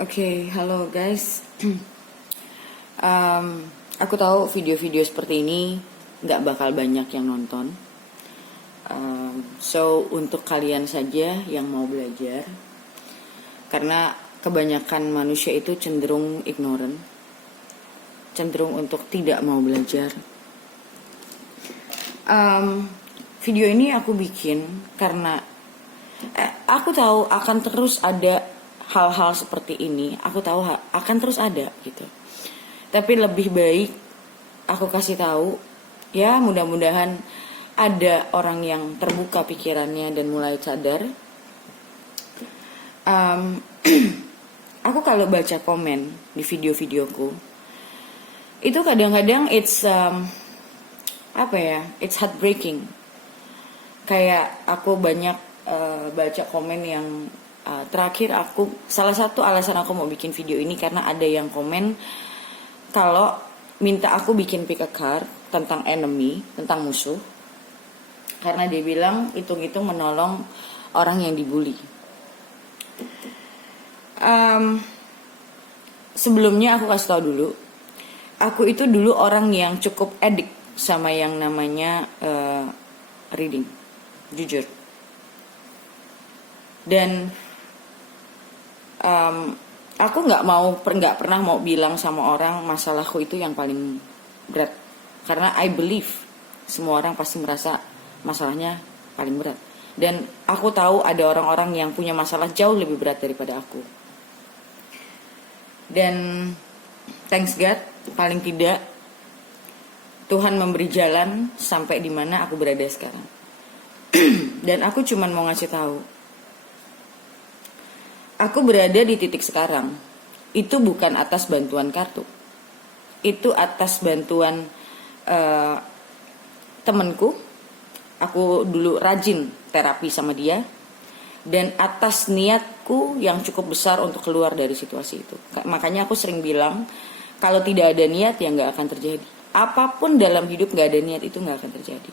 Oke, halo guys. Aku tahu video-video seperti ini nggak bakal banyak yang nonton. So untuk kalian saja yang mau belajar, karena kebanyakan manusia itu cenderung ignorant, cenderung untuk tidak mau belajar. Video ini aku bikin karena aku tahu akan terus ada hal-hal seperti ini. Aku tahu akan terus ada gitu. Tapi lebih baik aku kasih tahu, ya mudah-mudahan ada orang yang terbuka pikirannya dan mulai sadar. Aku kalau baca komen di video-videoku itu kadang-kadang it's it's heartbreaking. Kayak aku banyak baca komen yang terakhir salah satu alasan aku mau bikin video ini karena ada yang komen kalau minta aku bikin pick a card tentang enemy, tentang musuh, karena dia bilang hitung-hitung menolong orang yang dibully. Sebelumnya aku kasih tau dulu, aku itu dulu orang yang cukup addict sama yang namanya reading, jujur. Dan aku nggak pernah mau bilang sama orang masalahku itu yang paling berat, karena I believe semua orang pasti merasa masalahnya paling berat. Dan aku tahu ada orang-orang yang punya masalah jauh lebih berat daripada aku. Dan thanks God, paling tidak Tuhan memberi jalan sampai di mana aku berada sekarang. Dan aku cuman mau ngasih tahu, aku berada di titik sekarang itu bukan atas bantuan kartu, itu atas bantuan temenku. Aku dulu rajin terapi sama dia, dan atas niatku yang cukup besar untuk keluar dari situasi itu. Makanya aku sering bilang, kalau tidak ada niat ya nggak akan terjadi. Apapun dalam hidup nggak ada niat itu nggak akan terjadi.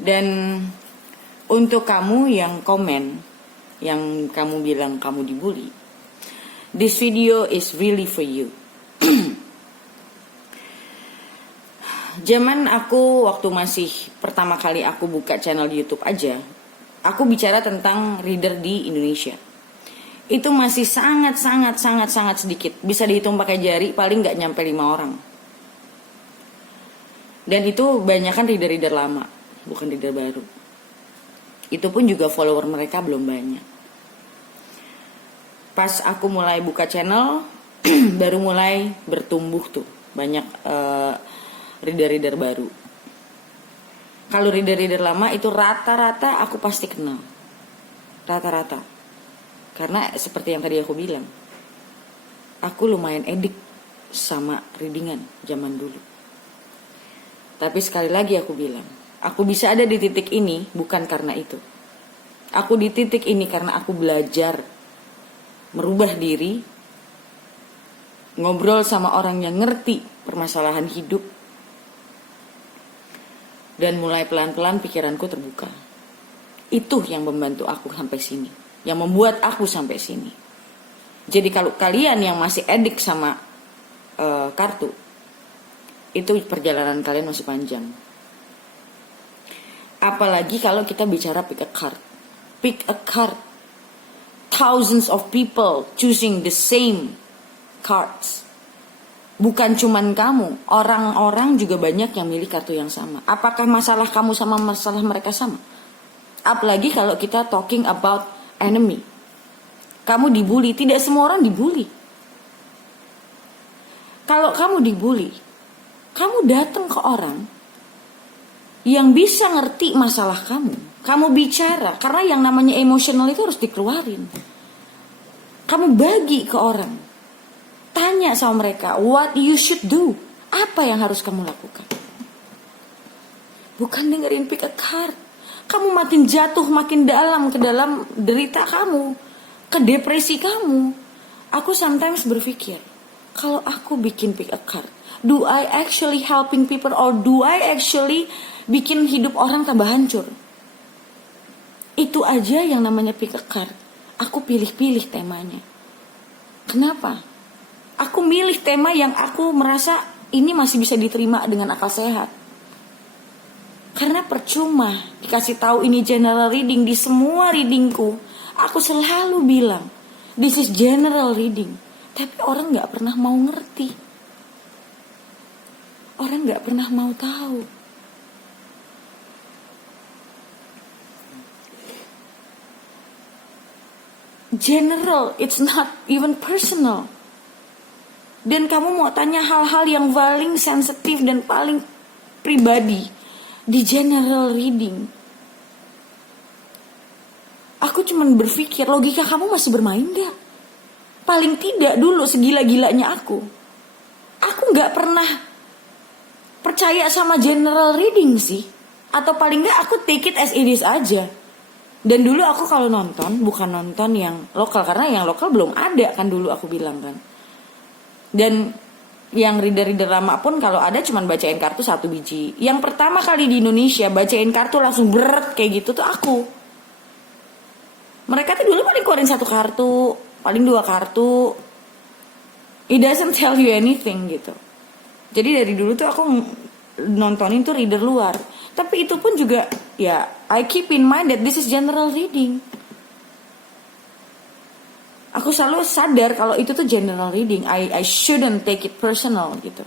Dan untuk kamu yang komen, yang kamu bilang kamu dibully, this video is really for you. Zaman aku waktu masih pertama kali aku buka channel di YouTube aja, aku bicara tentang reader di Indonesia. Itu masih sangat sedikit. Bisa dihitung pakai jari, paling nggak nyampe 5 orang. Dan itu banyakan reader-reader lama, bukan reader baru. Itu pun juga follower mereka belum banyak. Pas aku mulai buka channel, baru mulai bertumbuh tuh banyak reader-reader baru. Kalau reader-reader lama itu rata-rata aku pasti kenal, rata-rata. Karena seperti yang tadi aku bilang, aku lumayan addict sama readingan zaman dulu. Tapi sekali lagi aku bilang, aku bisa ada di titik ini bukan karena itu. Aku di titik ini karena aku belajar merubah diri, ngobrol sama orang yang ngerti permasalahan hidup, dan mulai pelan-pelan pikiranku terbuka. Itu yang membantu aku sampai sini, yang membuat aku sampai sini. Jadi kalau kalian yang masih addict sama kartu, itu perjalanan kalian masih panjang. Apalagi kalau kita bicara pick a card. Pick a card. Thousands of people choosing the same cards. Bukan cuman kamu, orang-orang juga banyak yang milih kartu yang sama. Apakah masalah kamu sama masalah mereka sama? Apalagi kalau kita talking about enemy. Kamu dibully, tidak semua orang dibully. Kalau kamu dibully, kamu datang ke orang yang bisa ngerti masalah kamu. Kamu bicara, karena yang namanya emosional itu harus dikeluarin. Kamu bagi ke orang. Tanya sama mereka, what you should do. Apa yang harus kamu lakukan? Bukan dengerin pick a card. Kamu makin jatuh, makin dalam ke dalam derita kamu, ke depresi kamu. Aku sometimes berpikir, kalau aku bikin pick a card, do I actually helping people or do I actually bikin hidup orang tambah hancur? Itu aja yang namanya pick a card. aku pilih-pilih temanya. Kenapa? Aku milih tema yang aku merasa ini masih bisa diterima dengan akal sehat. Karena percuma dikasih tahu ini general reading di semua readingku. Aku selalu bilang, this is general reading. Tapi orang gak pernah mau ngerti. Orang gak pernah mau tahu. General, it's not even personal. Dan kamu mau tanya hal-hal yang paling sensitif dan paling pribadi di general reading. Aku cuman berpikir, logika kamu masih bermain gak? Paling tidak dulu segila-gilanya aku gak pernah percaya sama general reading sih. Atau paling gak aku take it as it is aja. Dan dulu aku kalau nonton, bukan nonton yang lokal, karena yang lokal belum ada kan dulu aku bilang kan. Dan yang reader-reader lama pun kalau ada cuman bacain kartu 1 biji. Yang pertama kali di Indonesia bacain kartu langsung berat kayak gitu tuh aku. Mereka tuh dulu paling keluarin 1 kartu, paling 2 kartu. It doesn't tell you anything gitu. Jadi dari dulu tuh aku nontonin tuh reader luar. Tapi itu pun juga ya I keep in mind that this is general reading. Aku selalu sadar kalau itu tuh general reading. I shouldn't take it personal gitu.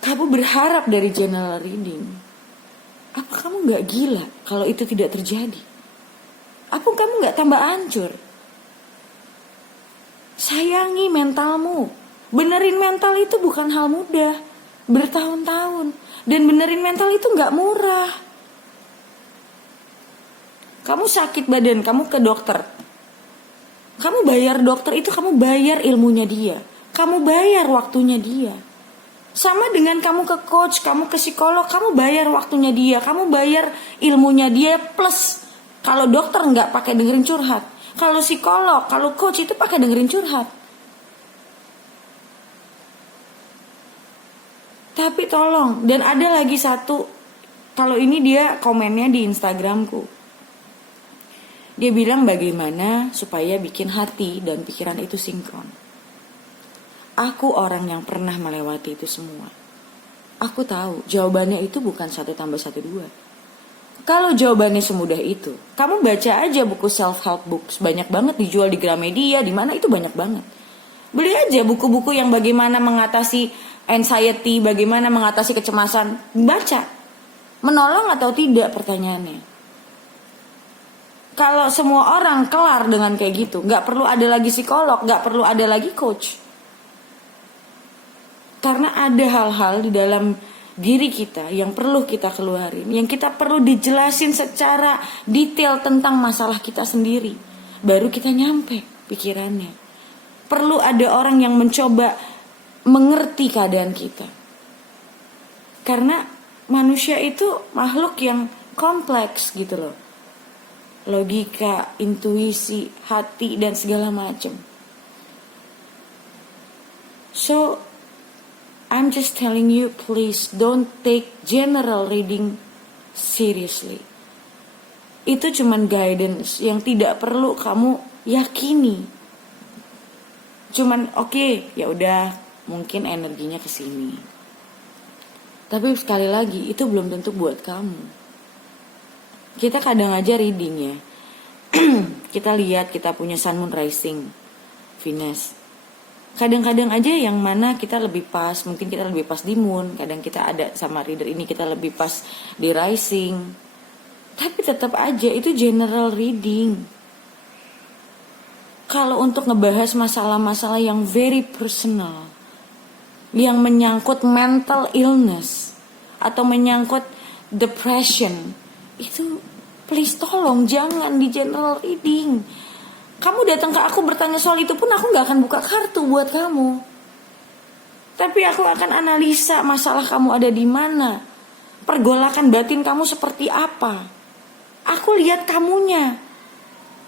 Kamu berharap dari general reading. Apa kamu gak gila kalau itu tidak terjadi? Apa kamu gak tambah hancur? Sayangi mentalmu. Benerin mental itu bukan hal mudah. Bertahun-tahun. Dan benerin mental itu gak murah. Kamu sakit badan, kamu ke dokter. Kamu bayar dokter itu, kamu bayar ilmunya dia. Kamu bayar waktunya dia. Sama dengan kamu ke coach, kamu ke psikolog, kamu bayar waktunya dia. Kamu bayar ilmunya dia plus. Kalau dokter gak pakai dengerin curhat. Kalau psikolog, kalau coach itu pakai dengerin curhat. Tapi tolong, dan ada lagi satu, kalau ini dia komennya di Instagramku. Dia bilang bagaimana supaya bikin hati dan pikiran itu sinkron. Aku orang yang pernah melewati itu semua. Aku tahu jawabannya itu bukan 1 tambah 1 2. Kalau jawabannya semudah itu, kamu baca aja buku self-help books. Banyak banget dijual di Gramedia, di mana itu banyak banget. Beli aja buku-buku yang bagaimana mengatasi anxiety, bagaimana mengatasi kecemasan. Baca. Menolong atau tidak pertanyaannya. Kalau semua orang kelar dengan kayak gitu, gak perlu ada lagi psikolog, gak perlu ada lagi coach. Karena ada hal-hal di dalam diri kita yang perlu kita keluarin, yang kita perlu dijelasin secara detail tentang masalah kita sendiri. Baru kita nyampe pikirannya. Perlu ada orang yang mencoba mengerti keadaan kita. Karena manusia itu makhluk yang kompleks gitu loh. Logika, intuisi, hati dan segala macam. So I'm just telling you, please don't take general reading seriously. Itu cuman guidance yang tidak perlu kamu yakini. Cuman oke, ya udah, mungkin energinya ke sini. Tapi sekali lagi itu belum tentu buat kamu. Kita kadang aja reading ya. Kita lihat kita punya Sun Moon Rising, Venus. Kadang-kadang aja yang mana kita lebih pas, mungkin kita lebih pas di Moon. Kadang kita ada sama reader ini kita lebih pas di Rising. Tapi tetap aja itu general reading. Kalau untuk ngebahas masalah-masalah yang very personal, yang menyangkut mental illness atau menyangkut depression, itu please tolong jangan di general reading. Kamu datang ke aku bertanya soal itu pun aku gak akan buka kartu buat kamu. Tapi aku akan analisa masalah kamu ada di mana, pergolakan batin kamu seperti apa. Aku lihat kamunya.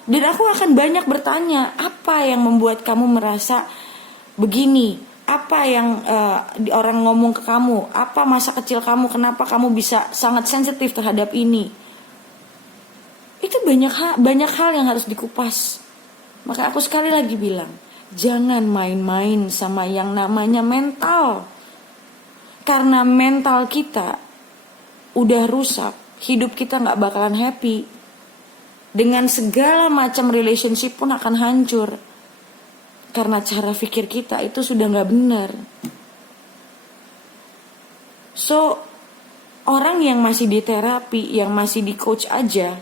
Dan aku akan banyak bertanya, apa yang membuat kamu merasa begini? Apa yang orang ngomong ke kamu? Apa masa kecil kamu? Kenapa kamu bisa sangat sensitif terhadap ini? Itu banyak hal yang harus dikupas. Maka aku sekali lagi bilang, jangan main-main sama yang namanya mental. Karena mental kita udah rusak, hidup kita gak bakalan happy. Dengan segala macam relationship pun akan hancur. Karena cara pikir kita itu sudah gak benar. So, orang yang masih di terapi, yang masih di coach aja,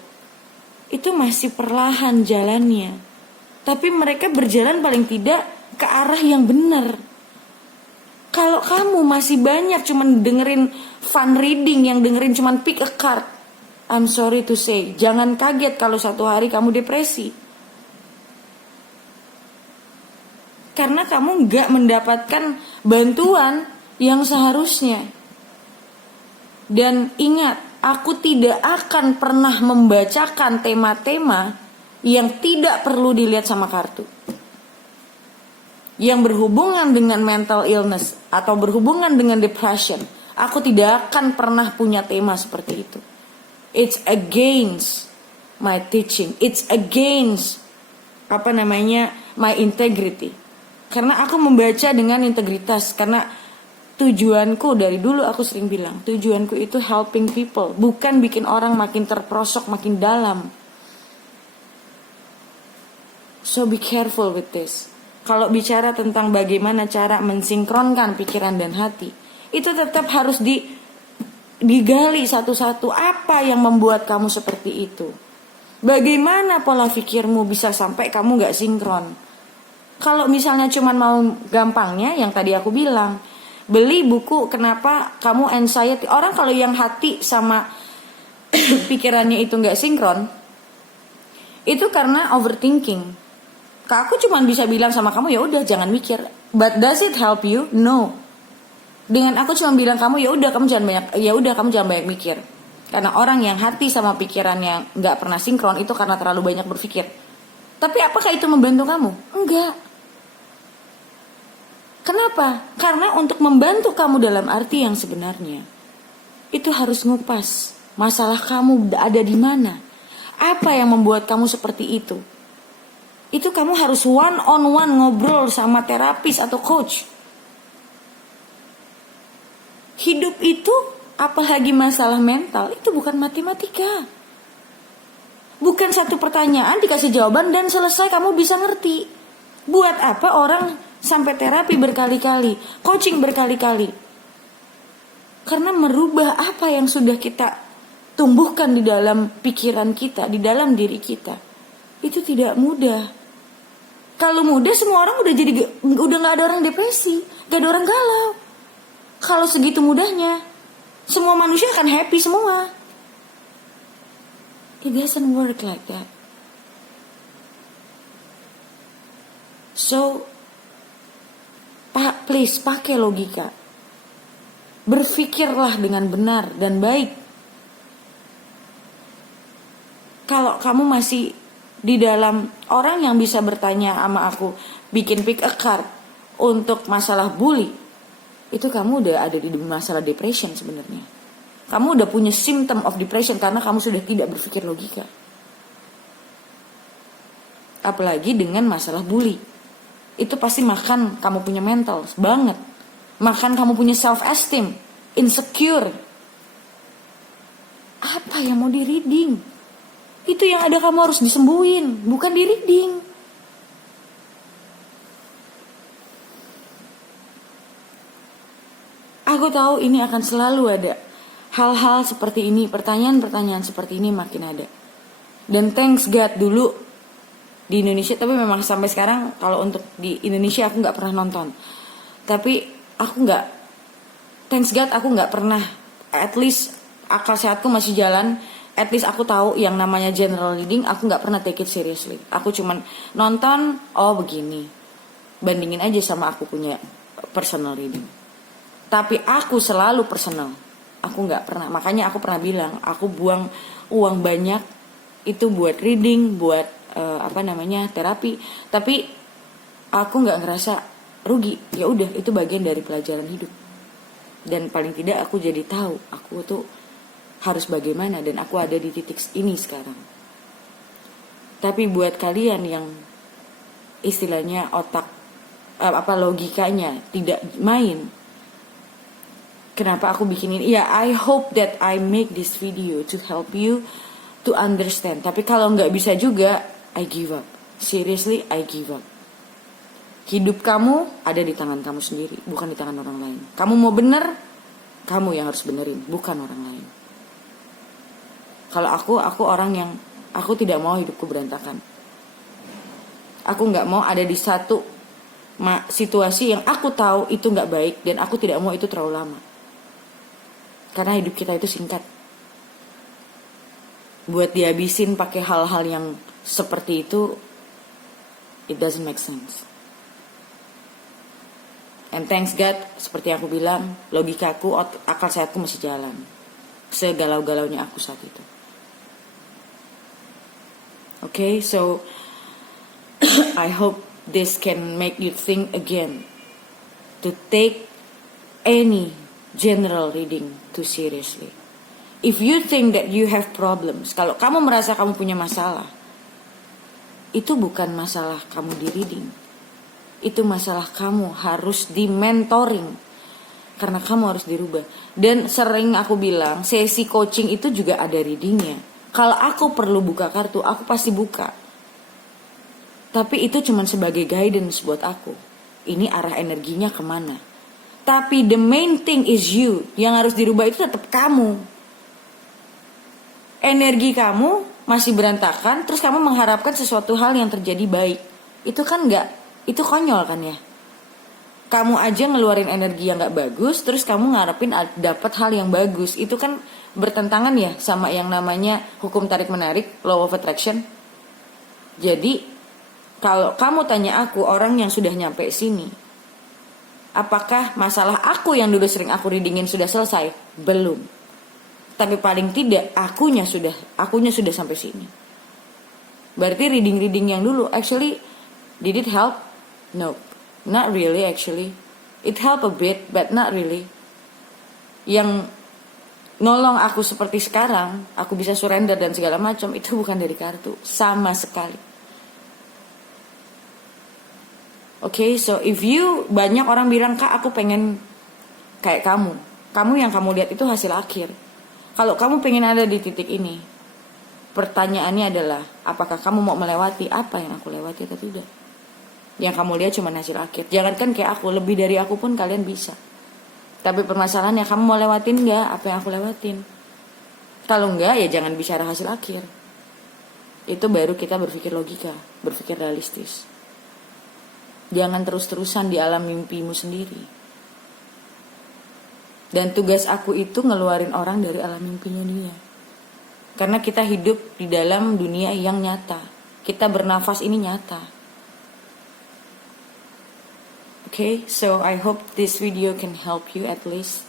itu masih perlahan jalannya. Tapi mereka berjalan paling tidak ke arah yang benar. Kalau kamu masih banyak cuman dengerin fun reading, yang dengerin cuman pick a card, I'm sorry to say, jangan kaget kalau satu hari kamu depresi. Karena kamu gak mendapatkan bantuan yang seharusnya. Dan ingat, aku tidak akan pernah membacakan tema-tema yang tidak perlu dilihat sama kartu. Yang berhubungan dengan mental illness atau berhubungan dengan depression, aku tidak akan pernah punya tema seperti itu. It's against my teaching. It's against my integrity. Karena aku membaca dengan integritas. Karena tujuanku dari dulu aku sering bilang, tujuanku itu helping people, bukan bikin orang makin terperosok, makin dalam. So be careful with this. Kalau bicara tentang bagaimana cara mensinkronkan pikiran dan hati, itu tetap harus digali satu-satu. Apa yang membuat kamu seperti itu? Bagaimana pola pikirmu bisa sampai kamu gak sinkron? Kalau misalnya cuman mau gampangnya, yang tadi aku bilang, beli buku kenapa kamu anxiety. Orang kalau yang hati sama pikirannya itu gak sinkron, itu karena overthinking. Aku cuman bisa bilang sama kamu, ya udah jangan mikir. But does it help you? No. Dengan aku cuma bilang kamu, ya udah kamu jangan banyak mikir. Karena orang yang hati sama pikirannya nggak pernah sinkron itu karena terlalu banyak berpikir. Tapi apakah itu membantu kamu? Enggak. Kenapa? Karena untuk membantu kamu dalam arti yang sebenarnya, itu harus ngupas masalah kamu ada di mana. Apa yang membuat kamu seperti itu? Itu kamu harus one on one ngobrol sama terapis atau coach. Hidup itu, apalagi masalah mental, itu bukan matematika. Bukan satu pertanyaan dikasih jawaban dan selesai kamu bisa ngerti. Buat apa orang sampai terapi berkali-kali, coaching berkali-kali? Karena merubah apa yang sudah kita tumbuhkan di dalam pikiran kita, di dalam diri kita, itu tidak mudah. Kalau mudah semua orang udah gak ada orang depresi, gak ada orang galau. Kalau segitu mudahnya, semua manusia akan happy semua. It doesn't work like that. So, please pakai logika. Berpikirlah dengan benar dan baik. Kalau kamu masih di dalam orang yang bisa bertanya sama aku, bikin pick a card untuk masalah bully, itu kamu udah ada di masalah depression sebenarnya. Kamu udah punya symptom of depression karena kamu sudah tidak berpikir logika. Apalagi dengan masalah bully, itu pasti makan kamu punya mental banget, makan kamu punya self esteem, insecure. Apa yang mau di reading? Itu yang ada kamu harus disembuhin, bukan di reading. Aku tahu ini akan selalu ada hal-hal seperti ini, pertanyaan-pertanyaan seperti ini makin ada. Dan thanks God dulu di Indonesia, tapi memang sampai sekarang kalau untuk di Indonesia aku gak pernah nonton. Tapi aku gak, thanks God aku gak pernah, at least akal sehatku masih jalan. At least aku tahu yang namanya general reading, aku gak pernah take it seriously. Aku cuman nonton, oh begini, bandingin aja sama aku punya personal reading. Tapi aku selalu personal, aku gak pernah. Makanya aku pernah bilang, aku buang uang banyak itu buat reading, buat terapi. Tapi aku gak ngerasa rugi. Ya udah, itu bagian dari pelajaran hidup. Dan paling tidak aku jadi tahu aku tuh harus bagaimana, dan aku ada di titik ini sekarang. Tapi buat kalian yang istilahnya otak logikanya tidak main, kenapa aku bikin ini? Ya, I hope that I make this video to help you to understand. Tapi kalau nggak bisa juga, I give up. Seriously, I give up. Hidup kamu ada di tangan kamu sendiri, bukan di tangan orang lain. Kamu mau bener, kamu yang harus benerin, bukan orang lain. Kalau aku orang yang aku tidak mau hidupku berantakan. Aku nggak mau ada di satu situasi yang aku tahu itu nggak baik dan aku tidak mau itu terlalu lama. Karena hidup kita itu singkat. Buat dihabisin pakai hal-hal yang seperti itu, it doesn't make sense. And thanks God, seperti aku bilang, logikaku, akal sehatku masih jalan. Segalau-galaunya aku saat itu. Okay, so I hope this can make you think again to take any general reading too seriously. If you think that you have problems, kalau kamu merasa kamu punya masalah, itu bukan masalah kamu di reading. Itu masalah kamu harus di mentoring. Karena kamu harus dirubah. Dan sering aku bilang, sesi coaching itu juga ada readingnya. Kalau aku perlu buka kartu, aku pasti buka. Tapi itu cuma sebagai guidance buat aku. Ini arah energinya kemana. Tapi the main thing is you. Yang harus dirubah itu tetap kamu. Energi kamu masih berantakan, terus kamu mengharapkan sesuatu hal yang terjadi baik. Itu kan itu konyol kan ya. Kamu aja ngeluarin energi yang gak bagus, terus kamu ngarepin dapat hal yang bagus. Itu kan bertentangan ya sama yang namanya hukum tarik-menarik, law of attraction. Jadi kalau kamu tanya aku, orang yang sudah nyampe sini, apakah masalah aku yang dulu sering aku readingin sudah selesai? Belum. Tapi paling tidak akunya sudah sampai sini. Berarti reading yang dulu actually did it help? No, not really actually. It helped a bit, but not really. Yang nolong aku seperti sekarang, aku bisa surrender dan segala macam, itu bukan dari kartu sama sekali. Okay, so if you, banyak orang bilang, Kak aku pengen kayak kamu. Kamu yang kamu lihat itu hasil akhir. Kalau kamu pengen ada di titik ini, pertanyaannya adalah, apakah kamu mau melewati apa yang aku lewati atau tidak? Yang kamu lihat cuma hasil akhir. Jangankan kayak aku, lebih dari aku pun kalian bisa. Tapi permasalahannya, kamu mau lewatin gak apa yang aku lewatin? Kalau enggak, ya jangan bicara hasil akhir. Itu baru kita berpikir logika, berpikir realistis. Jangan terus-terusan di alam mimpimu sendiri. Dan tugas aku itu ngeluarin orang dari alam mimpinya dia. Karena kita hidup di dalam dunia yang nyata. Kita bernafas ini nyata. Okay, so I hope this video can help you at least.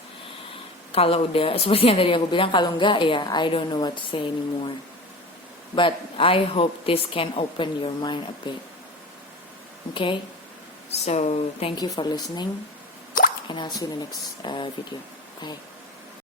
Kalau udah, seperti yang tadi aku bilang, kalau enggak ya I don't know what to say anymore. But I hope this can open your mind a bit. Okay, so thank you for listening. And I'll see you in the next video. Bye.